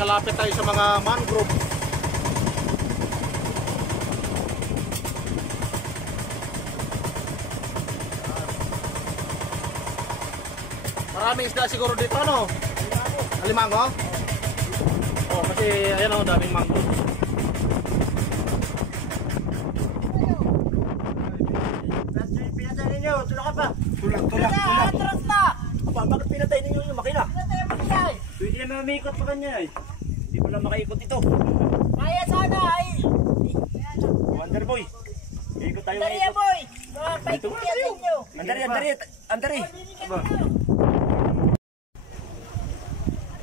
nakalapit tayo sa mga mangrove. Maraming isda siguro dito, ano? Alimango? Oh, kasi ayan o, daming mangrove. Pinatay ninyo, tulak ka pa. Tulak. Atras na! Aba, bakit pinatay ninyo yung makina? Pinatay ang makina eh. Pwede na mamikot pa kanya eh. Hindi pala makaikot ito. Kaya sana ay. Wonder Boy. Ikot tayo Andari ngayon. boy! Paikot yan sa inyo. Andari.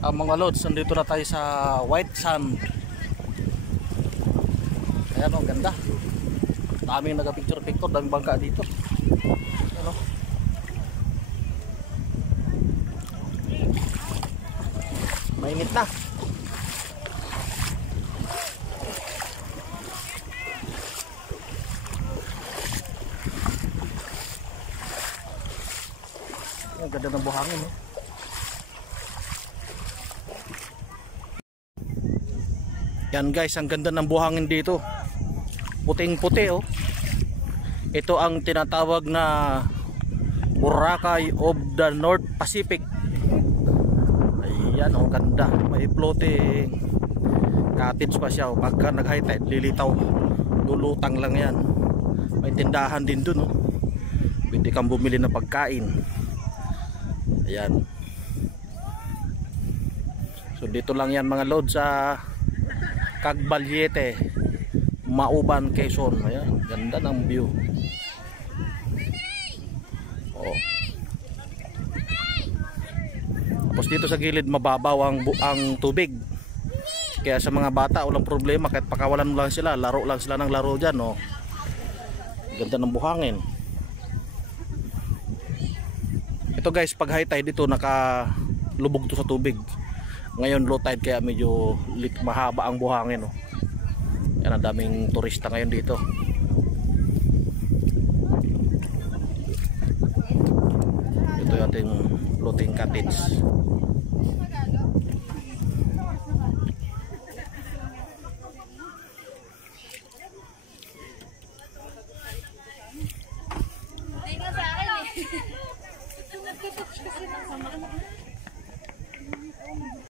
Mga lods, nandito na tayo sa White Sand. Ayan o, ganda. Daming nagpa-picture, daming bangka dito. Ano? Mainit na. Ang ganda ng buhangin eh. Yan guys, ang ganda ng buhangin dito. Puting-puti oh. Ito ang tinatawag na Boracay of the North Pacific. Ayan oh, ganda. May floating cottage pa siya oh. Pagka nag-high tide, lilitaw. Lulutang lang yan. May tindahan din dun oh. Pwede kang bumili ng pagkain. Ayan. So dito lang yan mga load sa Cagballiete, Mauban, Quezon. Ayan, ganda ng view. Oh. Tapos dito sa gilid mababaw ang tubig. Kaya sa mga bata walang problema, kahit pakawalan lang sila, laro lang sila ng laro dyan. Oh. Ganda ng buhangin. Ito guys, pag high tide dito nakalubog to sa tubig. Ngayon low tide kaya medyo mahaba ang buhangin oh. Yan, ang daming turista ngayon dito. Ito yung ating floating cottage. Tingnan sa akin eh. Nagkatouch kasi ng sama.